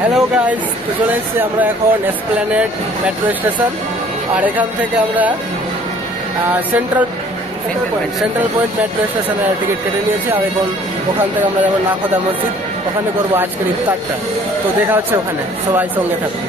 Hello guys, তো চলে এসেছি আমরা এখন এসপ্ল্যানেড মেট্রো স্টেশন। আর এখান থেকে আমরা সেন্ট্রাল পয়েন্ট মেট্রো স্টেশনের টিকিট কেটে নিয়েছি। আর এখন ওখান থেকে আমরা যাবো নাখোদা মসজিদ, ওখানে করবো আজকের ইফতারটা। তো দেখা হচ্ছে ওখানে, সবাই সঙ্গে থাকবে।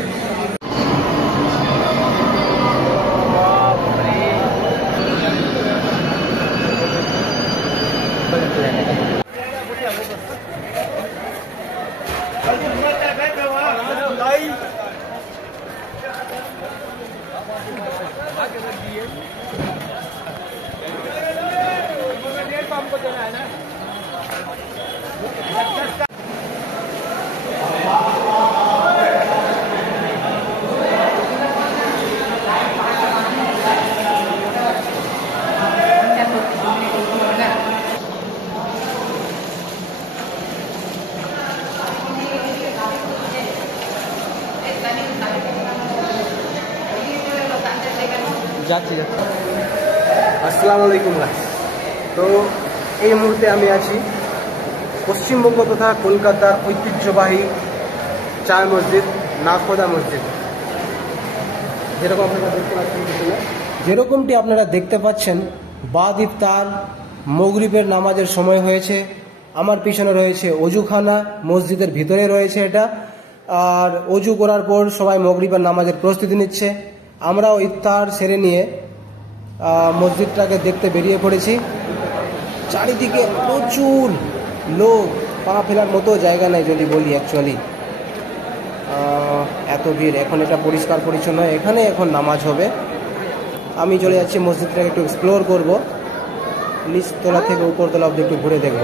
আসসালামু আলাইকুম গাইস। তো এই মুহূর্তে আমি আছি পশ্চিমবঙ্গ তথা কলকাতার ঐতিহ্যবাহী চার মসজিদ নাখোদা মসজিদ। যেরকমটি আপনারা দেখতে পাচ্ছেন, বাদ ইফতার মাগরিবের নামাজের সময় হয়েছে। আমার পিছনে রয়েছে অজুখানা, মসজিদের ভিতরে রয়েছে এটা। আর অজু করার পর সবাই মাগরিবের নামাজের প্রস্তুতি নিচ্ছে। আমরাও ইফতার সেরে নিয়ে মসজিদটাকে দেখতে বেরিয়ে পড়েছি। চারিদিকে প্রচুর লোক, পা ফেলার মতো জায়গা নেই যদি বলি। অ্যাকচুয়ালি এত ভিড়। এখন এটা পরিষ্কার পরিচ্ছন্ন, এখানে এখন নামাজ হবে। আমি চলে যাচ্ছি মসজিদটাকে একটু এক্সপ্লোর করব, নিচতলা থেকে উপরতলা অব্দি একটু ঘুরে দেখব।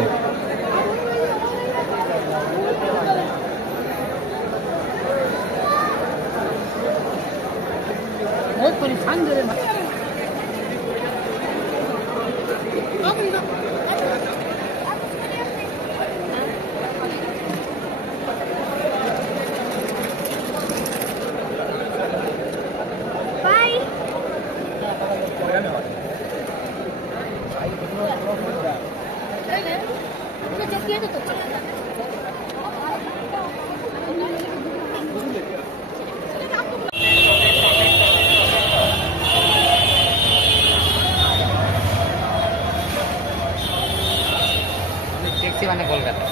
কলকাতা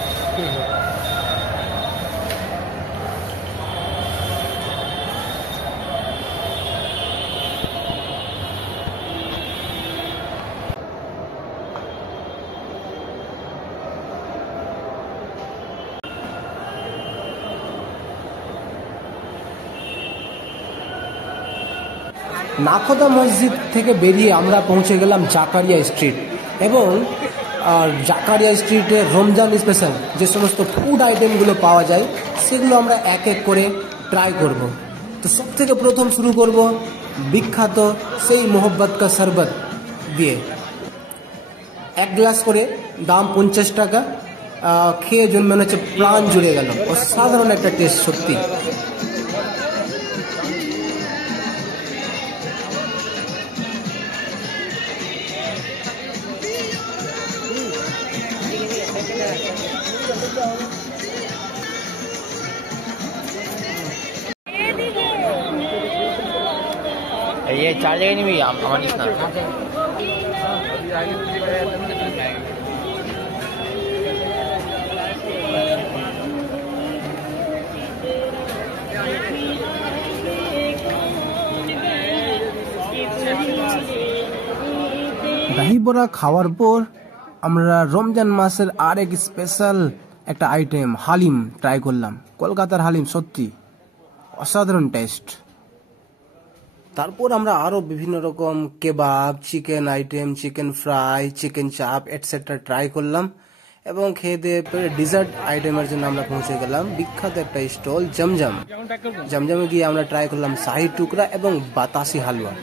নাখোদা মসজিদ থেকে বেরিয়ে আমরা পৌঁছে গেলাম জাকারিয়া স্ট্রিট। এবং জাকারিয়া স্ট্রিটে রমজান স্পেশাল যে সমস্ত ফুড আইটেমগুলো পাওয়া যায় সেগুলো আমরা এক এক করে ট্রাই করব। তো সব থেকে প্রথম শুরু করব বিখ্যাত সেই মোহব্বত কা শরবত দিয়ে। 1 গ্লাস করে, দাম 50 টাকা। খেয়ে জন্য মনে হচ্ছে প্রাণ জুড়ে গেল। অসাধারণ একটা টেস্ট সত্যি। ये चालेगा नहीं भैया हमारी इतना দহি বড়া খাওয়ার পর আমরা রমজান মাসের আরেক স্পেশাল একটা আইটেম হালিম ট্রাই করলাম। কলকাতার হালিম সত্যি অসাধারণ টেস্ট। তারপর আমরা আরো বিভিন্ন রকম কেবাব, chicken item, chicken fry, chicken চাপ এটসেট্রা ট্রাই করলাম। এবং খেয়ে দিয়ে ডিজার্ট আইটেমের জন্য আমরা পৌঁছে গেলাম বিখ্যাত একটা স্টল জমজম। জমজমে গিয়ে আমরা ট্রাই করলাম শাহি টুকরা এবং বাতাসি হালুয়া।